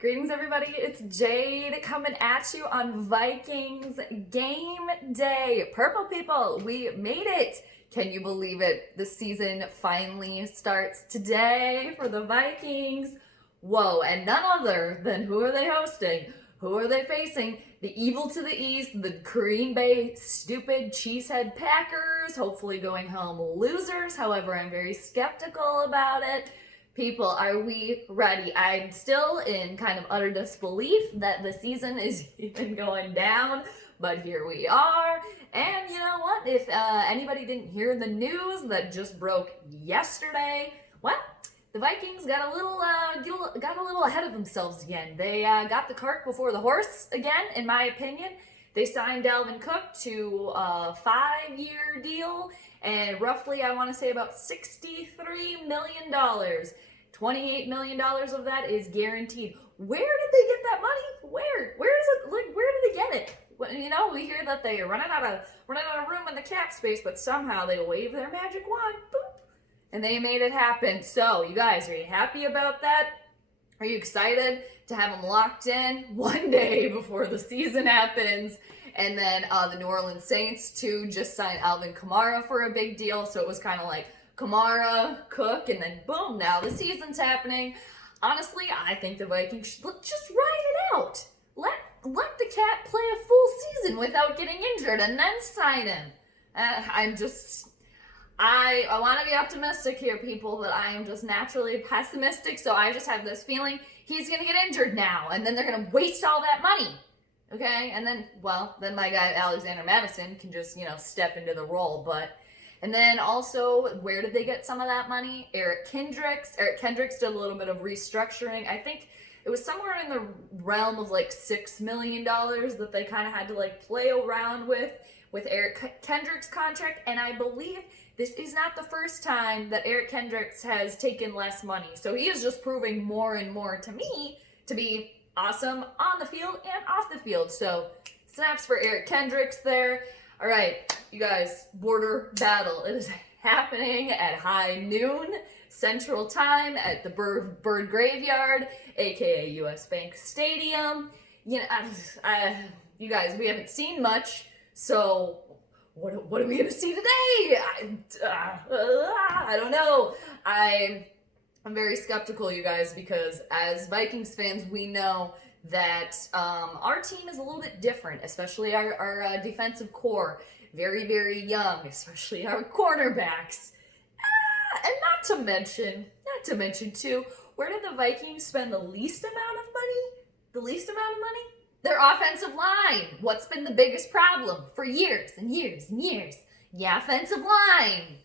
Greetings, everybody. It's Jade coming at you on Vikings game day. Purple people, we made it. Can you believe it? The season finally starts today for the Vikings. Whoa, and none other than who are they hosting? Who are they facing? The evil to the east, the Green Bay stupid cheesehead Packers, hopefully going home losers. However, I'm very skeptical about it. People, are we ready? I'm still in kind of utter disbelief that the season is even going down, but here we are. And you know what? If anybody didn't hear the news that just broke yesterday, well, the Vikings got a little ahead of themselves again. They got the cart before the horse again, in my opinion. They signed Dalvin Cook to a 5-year deal, and roughly, I want to say about $63 million. $28 million of that is guaranteed. Where did they get that money? Where is it? Like, where did they get it? Well, you know, we hear that they running out of room in the cap space, but somehow they wave their magic wand, boop, and they made it happen. So, you guys, are you happy about that? Are you excited to have them locked in one day before the season happens? And then the New Orleans Saints, too, just signed Alvin Kamara for a big deal. So it was kind of like Kamara, Cook, and then boom, now the season's happening. Honestly, I think the Vikings should just ride it out. Let the cat play a full season without getting injured and then sign him. I want to be optimistic here, people, but I am just naturally pessimistic. So I just have this feeling he's going to get injured now, and then they're going to waste all that money. Okay, and then my guy Alexander Madison can just, step into the role. And then also, where did they get some of that money? Eric Kendricks did a little bit of restructuring. I think it was somewhere in the realm of like $6 million that they kind of had to like play around with Eric Kendricks' contract. And I believe this is not the first time that Eric Kendricks has taken less money. So he is just proving more and more to me to be awesome on the field and off the field. So snaps for Eric Kendricks there. All right, you guys, border battle. It is happening at high noon Central Time at the Bird Graveyard, aka US Bank Stadium. You guys, we haven't seen much, so what are we gonna see today? I don't know. I'm very skeptical, you guys, because as Vikings fans, we know that our team is a little bit different, especially our defensive core. Very, very young, especially our cornerbacks. And not to mention, too, where did the Vikings spend the least amount of money? Their offensive line. What's been the biggest problem for years and years and years? Yeah, offensive line.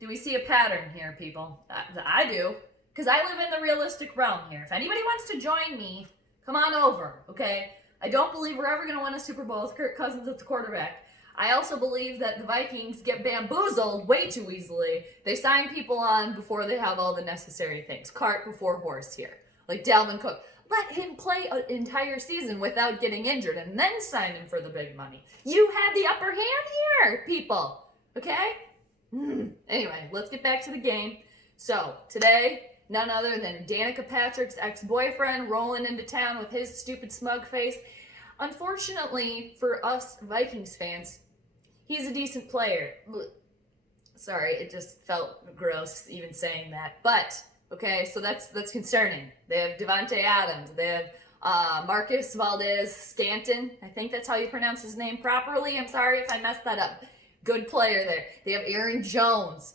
Do we see a pattern here, people? I do. Because I live in the realistic realm here. If anybody wants to join me, come on over, okay? I don't believe we're ever going to win a Super Bowl with Kirk Cousins at the quarterback. I also believe that the Vikings get bamboozled way too easily. They sign people on before they have all the necessary things. Cart before horse here. Like Dalvin Cook. Let him play an entire season without getting injured and then sign him for the big money. You had the upper hand here, people. Okay? Anyway, let's get back to the game. So, today, none other than Danica Patrick's ex-boyfriend rolling into town with his stupid smug face. Unfortunately for us Vikings fans, he's a decent player. Sorry, it just felt gross even saying that. But, okay, so that's concerning. They have Devontae Adams. They have Marcus Valdez-Scantling. I think that's how you pronounce his name properly. I'm sorry if I messed that up. Good player there. They have Aaron Jones.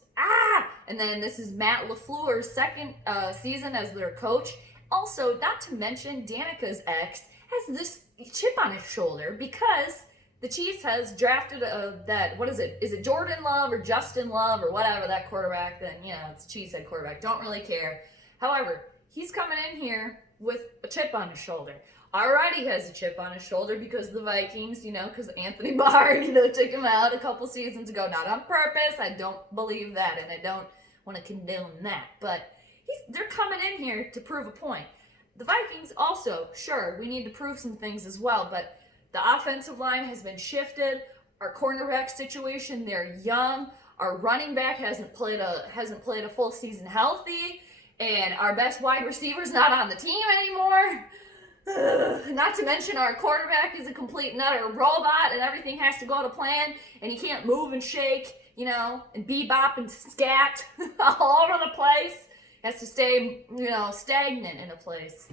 And then this is Matt LaFleur's second season as their coach. Also, not to mention, Danica's ex has this chip on his shoulder because the Chiefs has drafted is it Jordan Love or Justin Love or whatever that quarterback, then, it's Chiefs head quarterback. Don't really care. However, he's coming in here with a chip on his shoulder. Already has a chip on his shoulder because the Vikings, because Anthony Barr, took him out a couple seasons ago. Not on purpose. I don't believe that, and I don't want to condone that. But they're coming in here to prove a point. The Vikings also, sure, we need to prove some things as well, but the offensive line has been shifted. Our cornerback situation, they're young. Our running back hasn't played a full season healthy, and our best wide receiver's not on the team anymore. Not to mention our quarterback is a complete and utter robot and everything has to go to plan and he can't move and shake, you know, and bebop and scat all over the place. He has to stay, you know, stagnant in a place.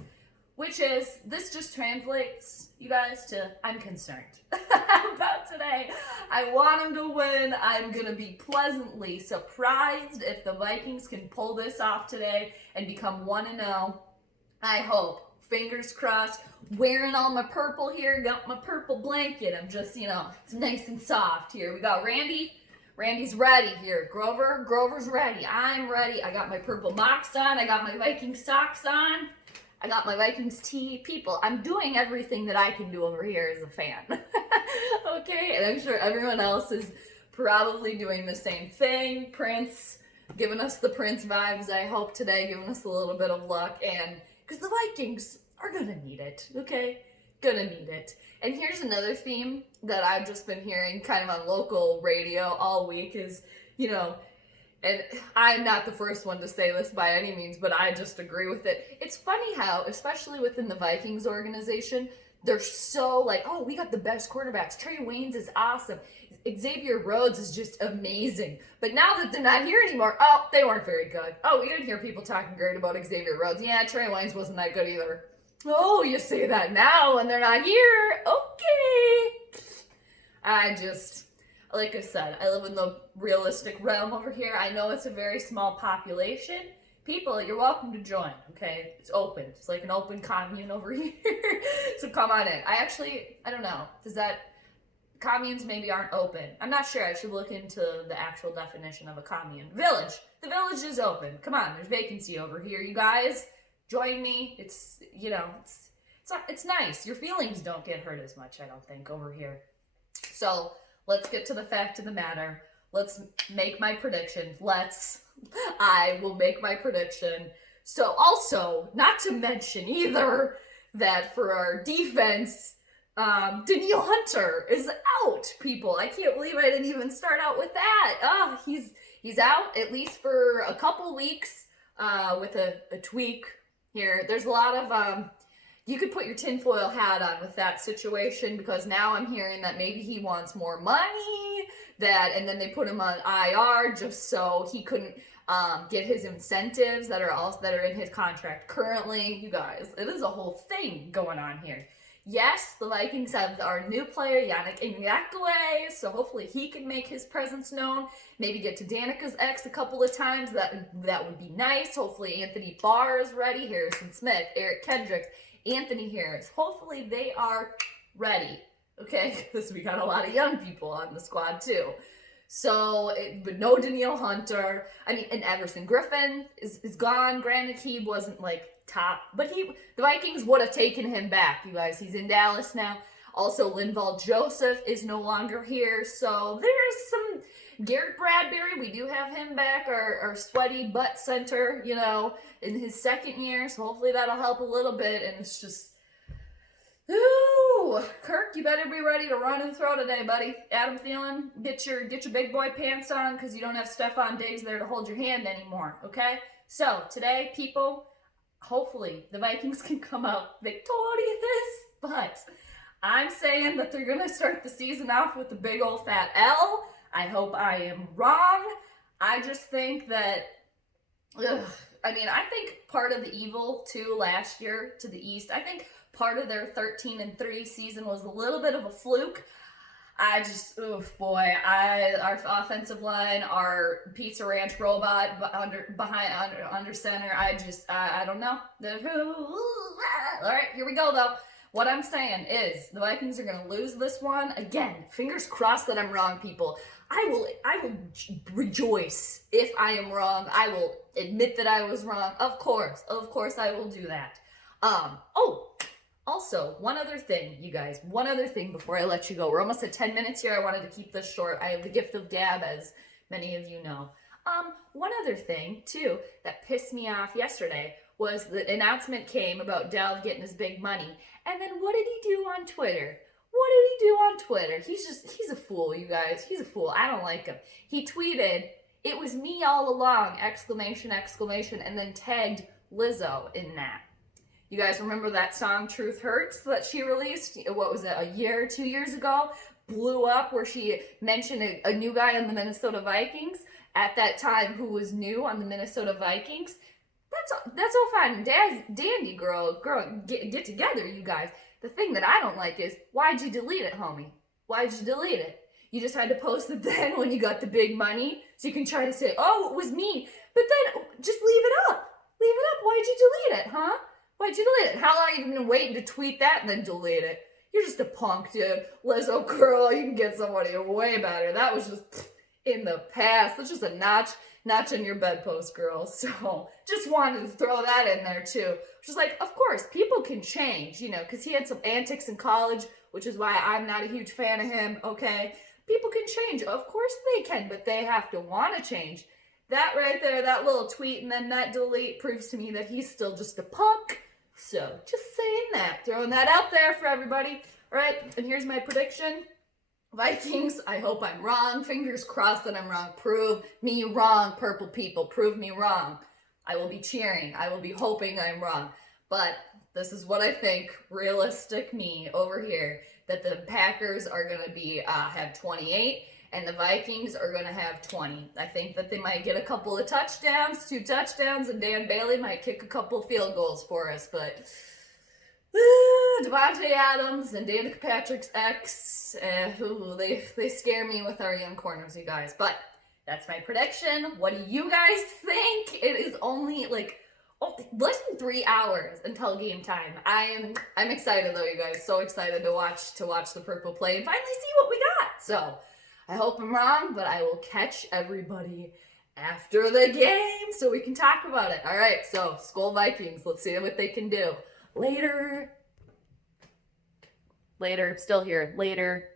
Which is, this just translates, you guys, to I'm concerned about today. I want him to win. I'm going to be pleasantly surprised if the Vikings can pull this off today and become 1-0. I hope. Fingers crossed. Wearing all my purple here. Got my purple blanket. I'm just, you know, it's nice and soft here. We got Randy. Randy's ready here. Grover's ready. I'm ready. I got my purple mocks on. I got my Viking socks on. I got my Vikings tee. People, I'm doing everything that I can do over here as a fan. Okay? And I'm sure everyone else is probably doing the same thing. Prince, giving us the Prince vibes, I hope, today. Giving us a little bit of luck. And because the Vikings are going to need it. Okay? Going to need it. And here's another theme that I've just been hearing kind of on local radio all week is, you know, and I'm not the first one to say this by any means, but I just agree with it. It's funny how, especially within the Vikings organization, they're so like, oh, we got the best quarterbacks. Trey Waynes is awesome. Xavier Rhodes is just amazing. But now that they're not here anymore, oh, they weren't very good. Oh, we didn't hear people talking great about Xavier Rhodes. Yeah, Trey Waynes wasn't that good either. Oh, you say that now when they're not here. Okay. Like I said, I live in the realistic realm over here. I know it's a very small population. People, you're welcome to join, okay? It's open. It's like an open commune over here. So come on in. I don't know. Communes maybe aren't open. I'm not sure. I should look into the actual definition of a commune. Village. The village is open. Come on, there's vacancy over here. You guys, join me. It's, you know, it's nice. Your feelings don't get hurt as much, I don't think, over here. So let's get to the fact of the matter. Let's make my prediction. I will make my prediction. So also, not to mention either that for our defense, Danielle Hunter is out, people. I can't believe I didn't even start out with that. He's out at least for a couple weeks with a tweak here. There's a lot of you could put your tinfoil hat on with that situation because now I'm hearing that maybe he wants more money, and then they put him on IR just so he couldn't get his incentives that are in his contract currently. You guys, it is a whole thing going on here. Yes, the Vikings have our new player, Yannick Ngakoue, so hopefully he can make his presence known. Maybe get to Danica's ex a couple of times. That would be nice. Hopefully Anthony Barr is ready. Harrison Smith, Eric Kendricks, Anthony Harris. Hopefully they are ready, okay? Because we got a lot of young people on the squad too. So, but no Danielle Hunter. And Everson Griffin is gone. Granted, he wasn't like top, but the Vikings would have taken him back, you guys. He's in Dallas now. Also, Linval Joseph is no longer here. So there's some Garrett Bradbury. We do have him back, our sweaty butt center, you know, in his second year. So hopefully that'll help a little bit. And it's just, ooh, Kirk, you better be ready to run and throw today, buddy. Adam Thielen, get your big boy pants on because you don't have Stephon Diggs there to hold your hand anymore, okay? So today, people, hopefully the Vikings can come out victorious, but I'm saying that they're going to start the season off with the big old fat L. I hope I am wrong. I just think that, I think part of the evil too last year to the East, I think part of their 13-3 season was a little bit of a fluke. Our offensive line, our Pizza Ranch robot under center, I don't know. All right, here we go though. What I'm saying is the Vikings are going to lose this one. Again, fingers crossed that I'm wrong, people. I will rejoice if I am wrong. I will admit that I was wrong. Of course I will do that. Also, one other thing, you guys. One other thing before I let you go. We're almost at 10 minutes here. I wanted to keep this short. I have the gift of gab, as many of you know. One other thing, too, that pissed me off yesterday was the announcement came about Delv getting his big money. And then what did he do on Twitter? He's a fool, you guys. He's a fool. I don't like him. He tweeted, "It was me all along!" ! And then tagged Lizzo in that. You guys remember that song Truth Hurts that she released? What was it, a year or 2 years ago? Blew up, where she mentioned a new guy on the Minnesota Vikings at that time who was new on the Minnesota Vikings. That's all fine and dandy, girl. Get together, you guys. The thing that I don't like is, why'd you delete it, homie? Why'd you delete it? You just had to post it then when you got the big money, so you can try to say, oh, it was me. But then just leave it up. Leave it up. Why'd you delete it, huh? Why'd you delete it? How long have you been waiting to tweet that and then delete it? You're just a punk, dude. Lizzo, girl, you can get somebody way better. That was just in the past. That's just a notch on your bedpost, girl. So just wanted to throw that in there too. Just like, of course, people can change, you know, because he had some antics in college, which is why I'm not a huge fan of him, okay? People can change. Of course they can, but they have to want to change. That right there, that little tweet and then that delete proves to me that he's still just a punk. So just saying that, throwing that out there for everybody. All right, and here's my prediction. Vikings, I hope I'm wrong. Fingers crossed that I'm wrong. Prove me wrong, purple people. Prove me wrong. I will be cheering. I will be hoping I'm wrong. But this is what I think, realistic me over here, that the Packers are going to be have 28 and the Vikings are going to have 20. I think that they might get a couple of touchdowns, 2 touchdowns, and Dan Bailey might kick a couple of field goals for us. But Devontae Adams and Danica Patrick's ex, they scare me with our young corners, you guys. But that's my prediction. What do you guys think? It is only like less than 3 hours until game time. I'm excited though, you guys. So excited to watch the Purple play and finally see what we got. So I hope I'm wrong, but I will catch everybody after the game so we can talk about it. All right, so Skol Vikings. Let's see what they can do. Later. Still here. Later.